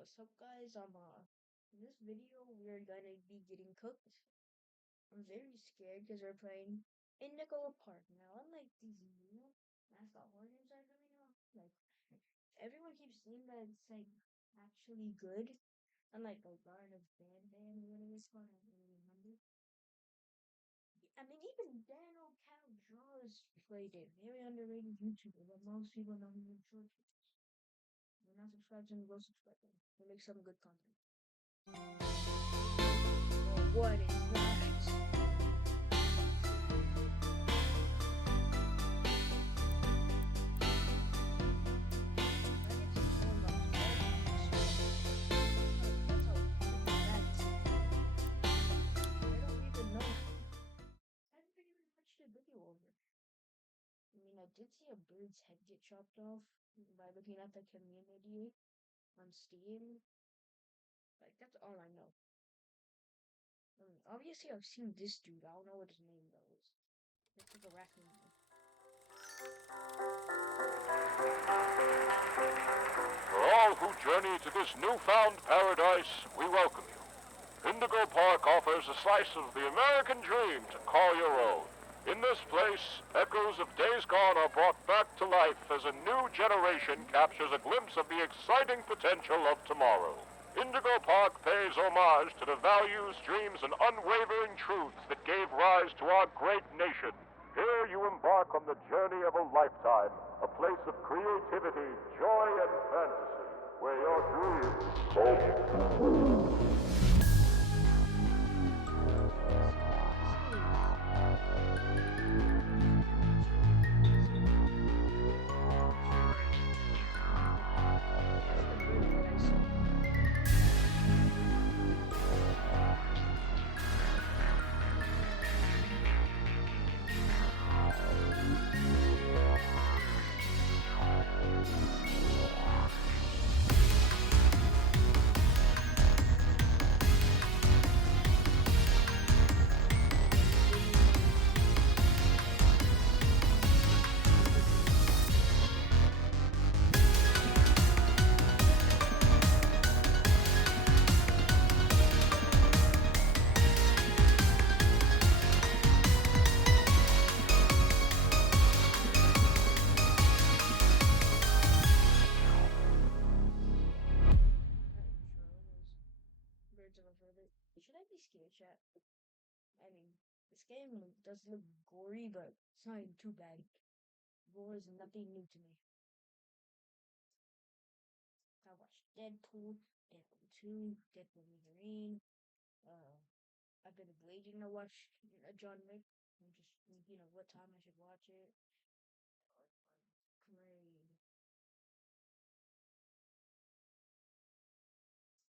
What's up, guys? In this video, we're gonna be getting cooked. I'm very scared because we're playing Indigo Park. Now, unlike these new mascot horror games are coming out, like, everyone keeps saying that it's, like, actually good. Unlike the Garden of Banban, whatever it's called, I don't really remember. I mean, even Daniel Cal Draws played it. Very underrated YouTuber, but most people don't even short videos. If you're not subscribed to him, go subscribe to him. He makes some good content. What is that? I mean, I did see a bird's head get chopped off by looking at the community on Steam. Like, that's all I know. I mean, obviously, I've seen this dude. I don't know what his name though is. Looks like a raccoon. For all who journey to this newfound paradise, we welcome you. Indigo Park offers a slice of the American dream to call your own. In this place, echoes of days gone are brought back to life as a new generation captures a glimpse of the exciting potential of tomorrow. Indigo Park pays homage to the values, dreams, and unwavering truths that gave rise to our great nation. Here you embark on the journey of a lifetime, a place of creativity, joy, and fantasy, where your dreams come true. Should I be scared, chat? I mean, this game does look gory, but it's not even too bad. Gore is nothing new to me. I watched Deadpool, Deadpool 2, Deadpool Wolverine. I've been waiting to watch John Wick. I'm just, what time I should watch it. Great.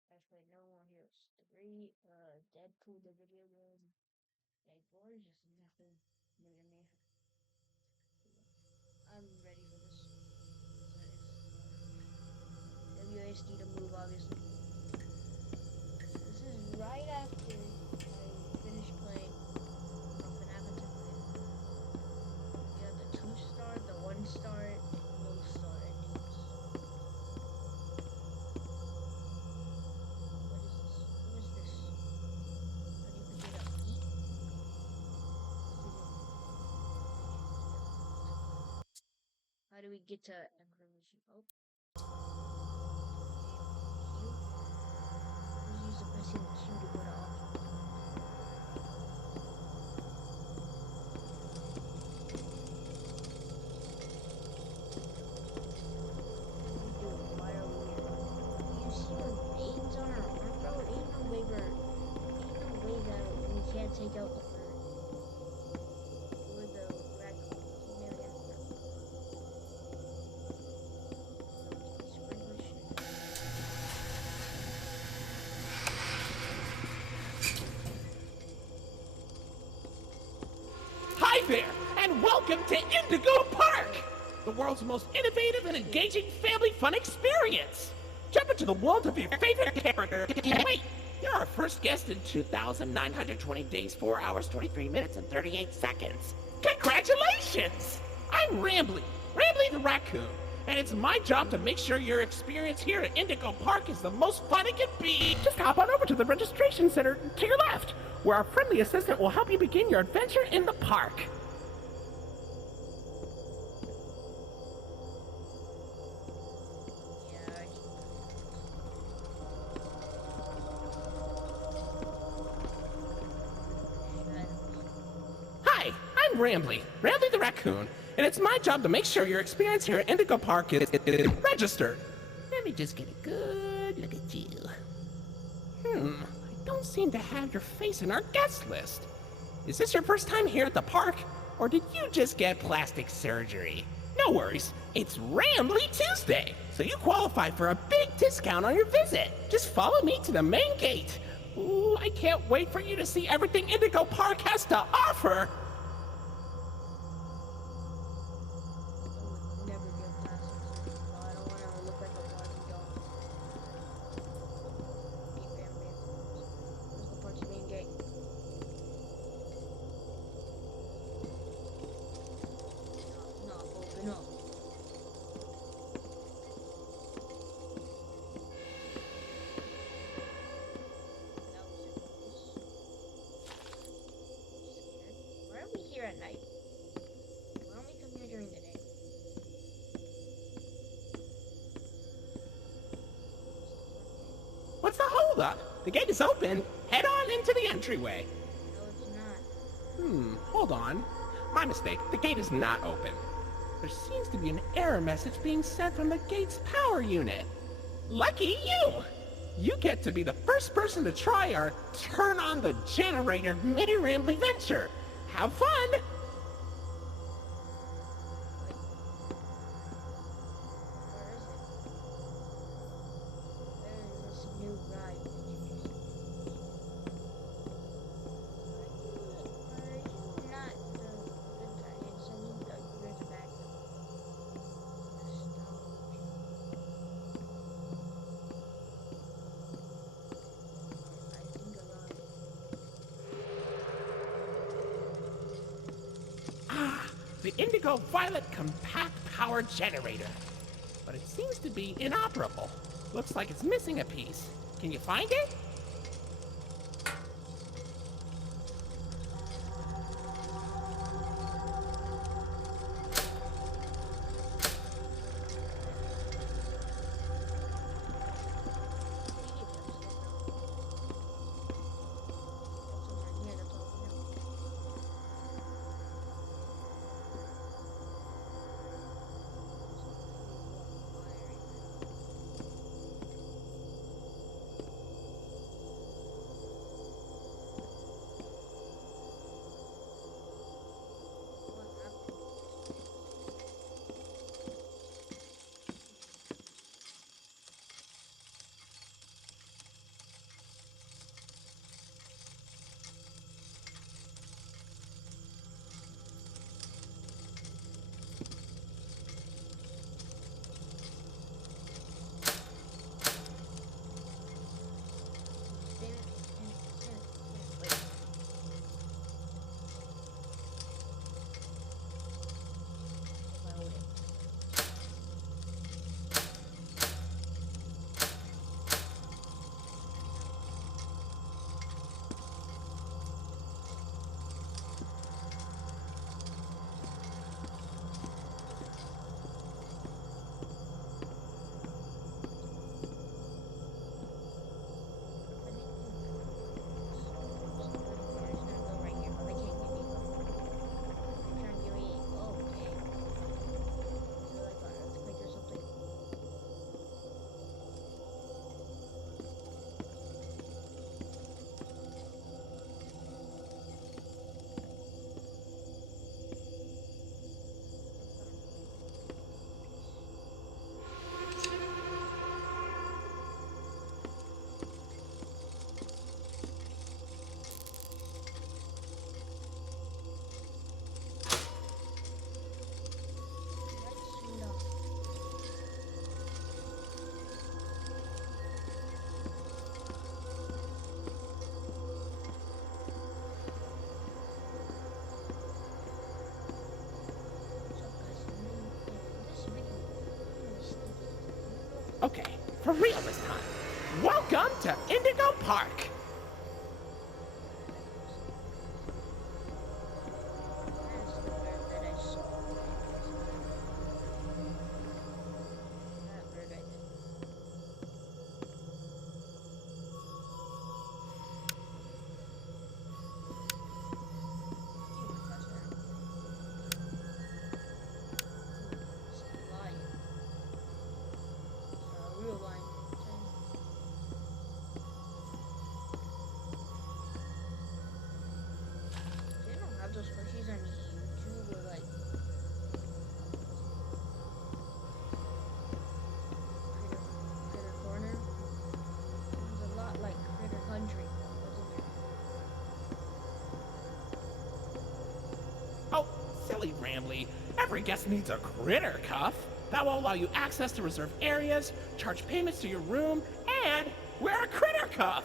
I've played No More Heroes 3, Deadpool the video game. Like, gore is just nothing new to me. I'm ready for this. WASD to move, obviously. This is right after I finished playing Banana Template. You have the 2-star, the 1-star, no star endings. What is this? How do you pick it up? E? How do we get to information? Oh. Use the pressing Q to go to options. Fire weird. You see the veins on her arm, bro? Ain't no way that we can't take out the bird. Or the raccoon. Hi there, and welcome to Indigo Park, the world's most innovative and engaging family fun experience. Jump into the world of your favorite character. Wait, you're our first guest in 2,920 days, 4 hours, 23 minutes, and 38 seconds. Congratulations! I'm Rambly the raccoon, and it's my job to make sure your experience here at Indigo Park is the most fun it can be. Just hop on over to the registration center to your left, where our friendly assistant will help you begin your adventure in the park. Hi, I'm Rambly the raccoon, and it's my job to make sure your experience here at Indigo Park is registered. Let me just get a good look at you. I don't seem to have your face in our guest list. Is this your first time here at the park, or did you just get plastic surgery? No worries, it's Rambly Tuesday, so you qualify for a big discount on your visit. Just follow me to the main gate. Ooh, I can't wait for you to see everything Indigo Park has to offer. Never get past this. I don't want to look like a Barbie doll. Hey, Bam. Where's the park's main gate? No, open up. That was it. Scared. Why are we here at night? Why don't we come here during the day? What's the holdup? The gate is open. Head on into the entryway. No, it's not. Hold on. My mistake. The gate is not open. There seems to be an error message being sent from the gate's power unit. Lucky you! You get to be the first person to try our turn on the generator mini Rambly venture. Have fun! Where is it? Where is this new ride introducing? Are you not the good guy? It's I mean, you're the bad guy. I think about The Indigo Violet Compact Power Generator. But it seems to be inoperable. Looks like it's missing a piece. Can you find it? for real this time. Welcome to Indigo Park. Where's the bird that I saw? That bird right there. Hey, Professor. Ooh, it's a lion. It's a real lion. They don't have those plushies on YouTube or like Critter Corner. It was a lot like Critter Country, wasn't it? Oh, silly Ramley. Every guest needs a critter cuff. That will allow you access to reserved areas, charge payments to your room, and wear a critter cuff.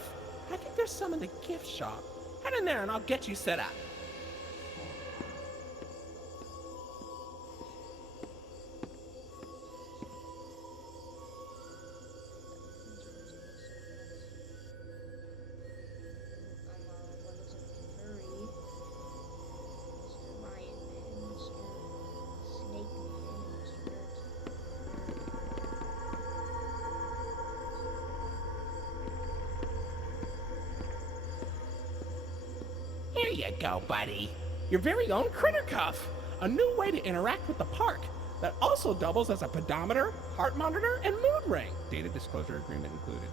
I think there's some in the gift shop. Head in there and I'll get you set up. What looks like a furry. Mr. Lion Man, Mr. Snake Man, and Mr. Here you go, buddy. Your very own critter cuff. A new way to interact with the park that also doubles as a pedometer, heart monitor, and mood ring. Data disclosure agreement included.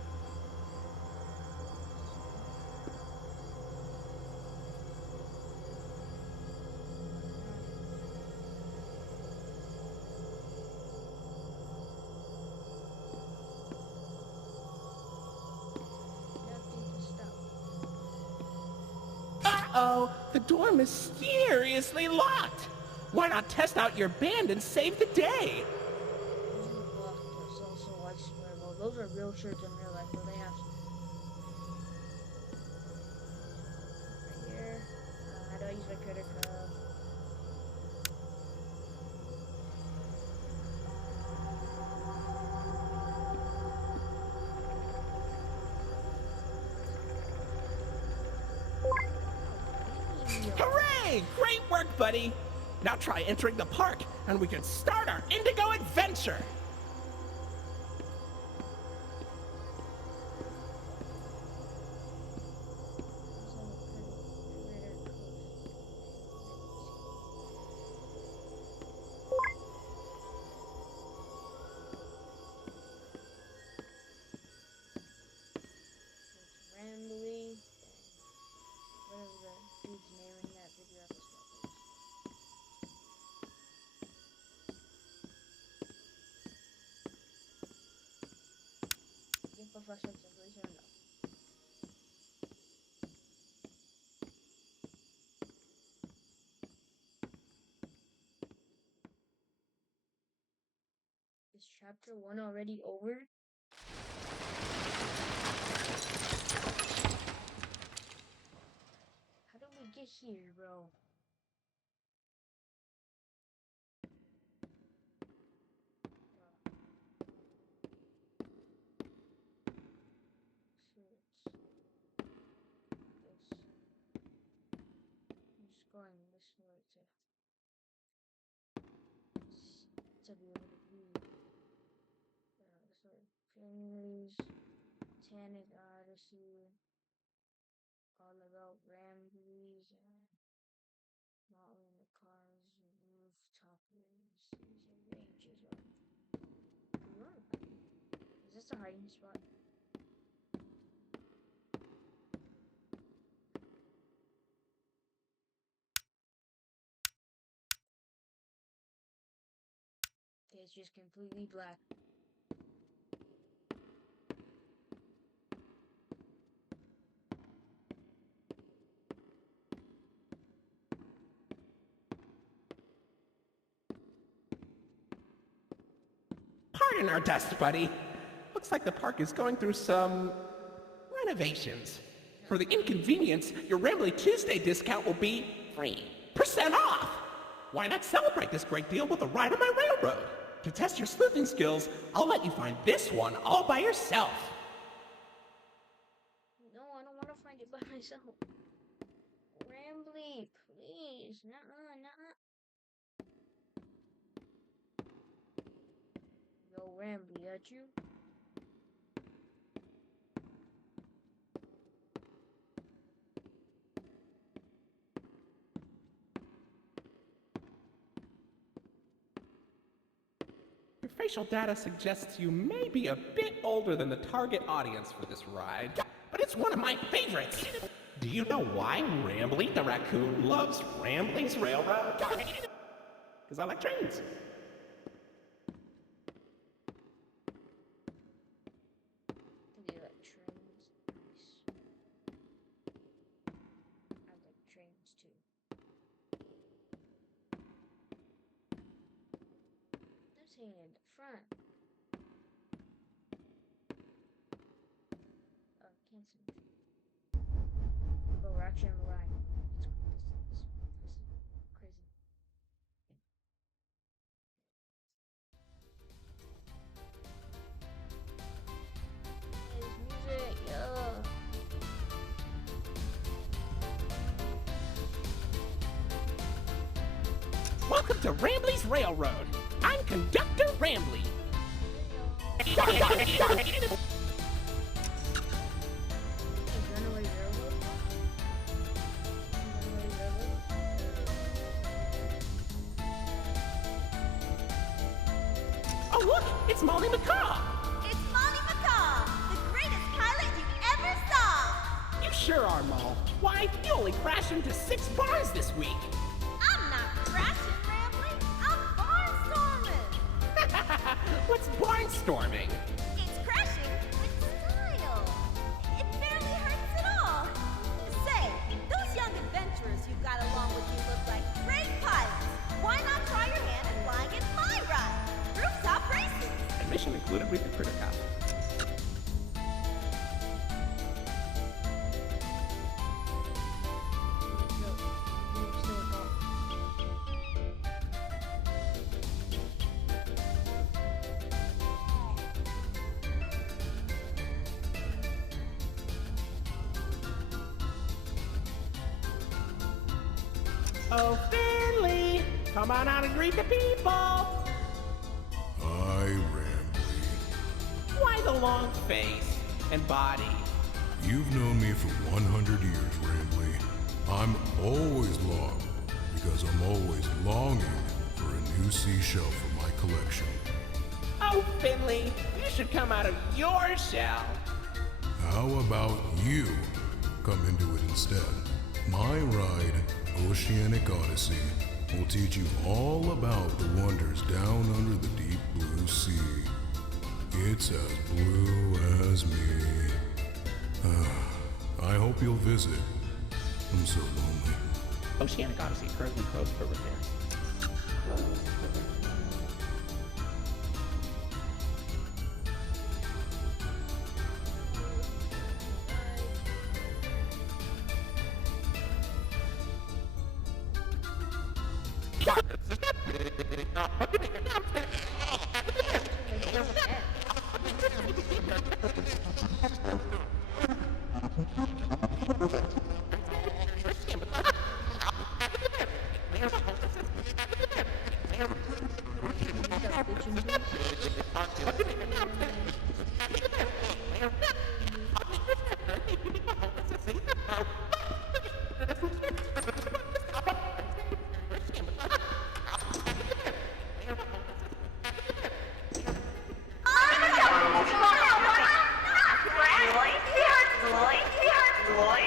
Nothing to stop. Uh-oh, the door mysteriously locked. Why not test out your band and save the day? You lost us also, I swear. Well, those are real shirts in real life, but they have to. Right here. How do I use my critter cuff? Hooray! Great work, buddy. Now try entering the park, and we can start our Indigo adventure. Rambly, whatever the dude's name in that video episode is. Give Professor please or no. Is chapter 1 already over? How did we get here, bro? So it's this. I'm just going this way to be able to read. So families, Tanic Odyssey, all about Ramblies and modeling the cars, rooftop races, and ranges. Is this a hiding spot? Okay, it's just completely black. Pardon our dust, buddy. Looks like the park is going through some renovations. For the inconvenience, your Rambly Tuesday discount will be 3% off. Why not celebrate this great deal with a ride on my railroad? To test your sleuthing skills, I'll let you find this one all by yourself. No, I don't want to find it by myself. Rambly, please. Nuh-uh, nuh-uh. Yo, Rambly, that you? Your facial data suggests you may be a bit older than the target audience for this ride, but it's one of my favorites. Do you know why Rambly the raccoon loves Rambling's Railroad? Because I like trains. Do you like trains? Nice. I like trains too. Let's hang in the front. Oh, can't see. But we're actually on the line. This is crazy. There's music, yeah. Welcome to Rambly's Railroad. I'm Conductor Rambly. Runaway Railroad? Runaway Railroad? Oh look, it's Molly McCaw. It's Molly McCaw, the greatest pilot you ever saw! You sure are, Moll. Why, you only crashed into 6 bars this week. I'm not crashing, Rambly. I'm barnstorming. What's barnstorming? It's crashing with style. It barely hurts at all. Say, those young adventurers you've got along with you look like great pilots. Why not try your hand at flying in my ride? Rooftop races. Admission included with the critter cop. Oh, Finley! Come on out and greet the people! Hi, Rambly. Why the long face and body? You've known me for 100 years, Rambly. I'm always long because I'm always longing for a new seashell for my collection. Oh, Finley, you should come out of your shell. How about you come into it instead? My ride, Oceanic Odyssey, will teach you all about the wonders down under the deep blue sea. It's as blue as me. I hope you'll visit. I'm so lonely. Oceanic Odyssey currently closed for repairs. Roy,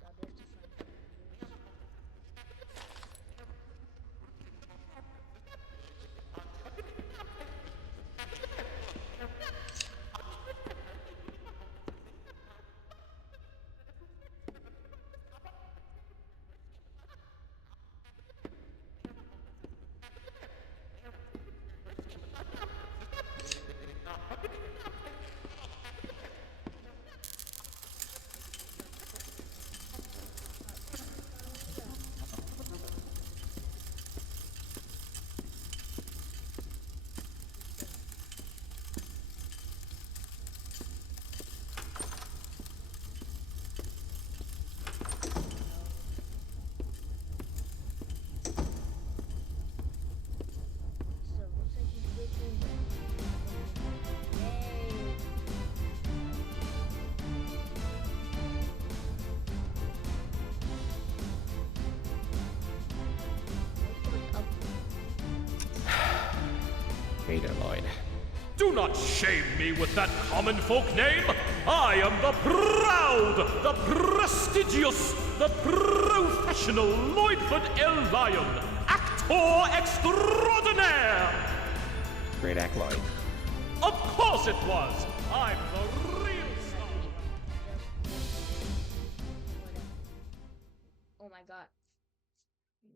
God, we have to find villagers. Who's there? No. So looks like he's breaking the Hey! Why are you going up? Hey there, Lloyd. Do not shame me with that common folk name. I am the proud, the prestigious, the professional Lloydford L. Lion, actor extraordinaire. Great act, Lloyd. Of course it was. I'm the real star. Whatever. Oh my god.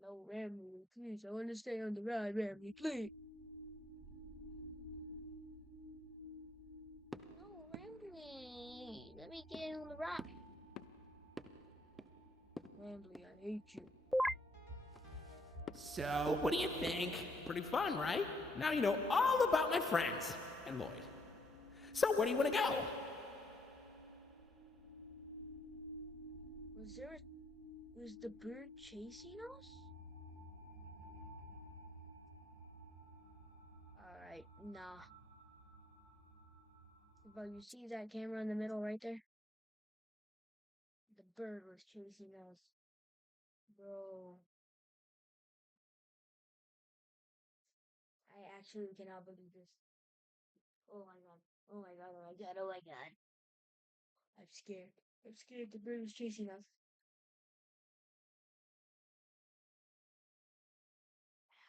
No, Ramley, please. I want to stay on the ride, Ramley, please. No, Ramley. Let me get on the ride. Ramley, I hate you. So, what do you think? Pretty fun, right? Now you know all about my friends and Lloyd. So, where do you want to go? Was there a... Was the bird chasing us? Alright, nah. But you see that camera in the middle right there? The bird was chasing us. Bro. I actually cannot believe this. Oh my god. Oh my god, oh my god, oh my god. I'm scared. I'm scared the bird was chasing us.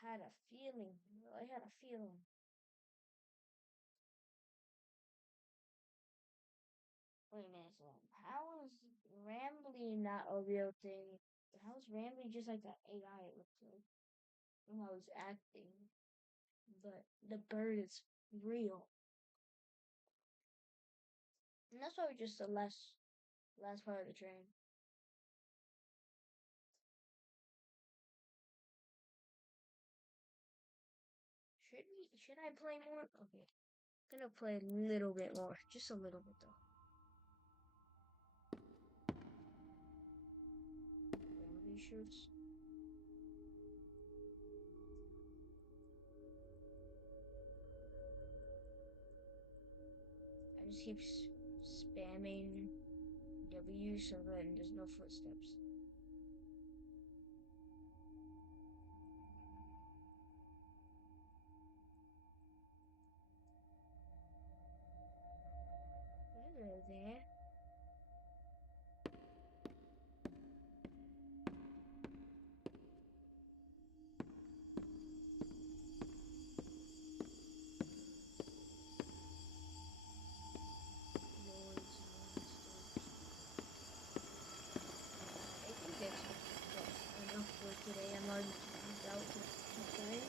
I had a feeling. Bro, I had a feeling. Wait a minute, so how is Rambly not a real thing? How is Rambly just like that AI it looks like? When I was acting. But the bird is real. And that's probably just the last part of the train. Should I play more? Okay. I'm gonna play a little bit more. Just a little bit though. Rambly shirts. I just keep spamming W so that there's no footsteps. Hello there. Noise. I think that's enough for today. I'm already timed out to keep playing.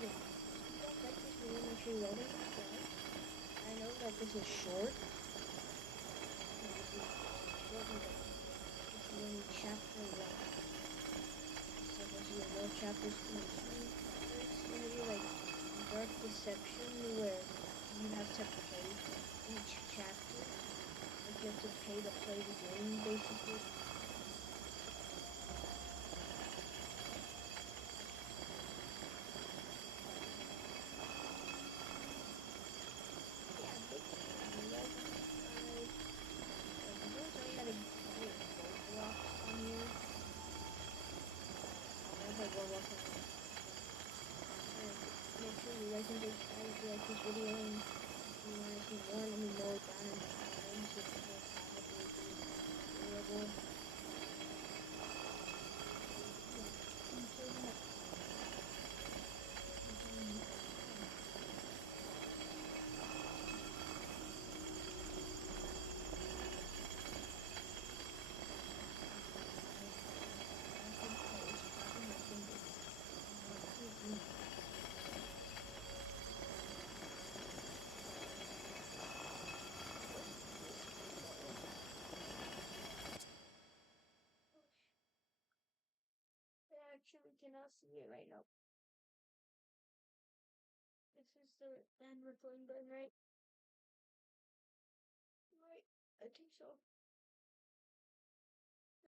Yeah. So if you guys like this video, make sure you like and subscribe. I know that this is short. This is short video. This is only chapter 1. It's supposed to be no chapters coming soon. So it's gonna be like Dark Deception where you have to pay for each chapter. Like you have to pay to play the game basically. Yeah, basically, you guys can subscribe. Like, I'm gonna tell you how to get gold blocks on here. I'm gonna play Roblox on here. And make sure you guys can subscribe if you like this video, and if you want to see more, let me know down in the comments, which will probably be available. I cannot see it right now. This is the end recording button, right? Right. I think so.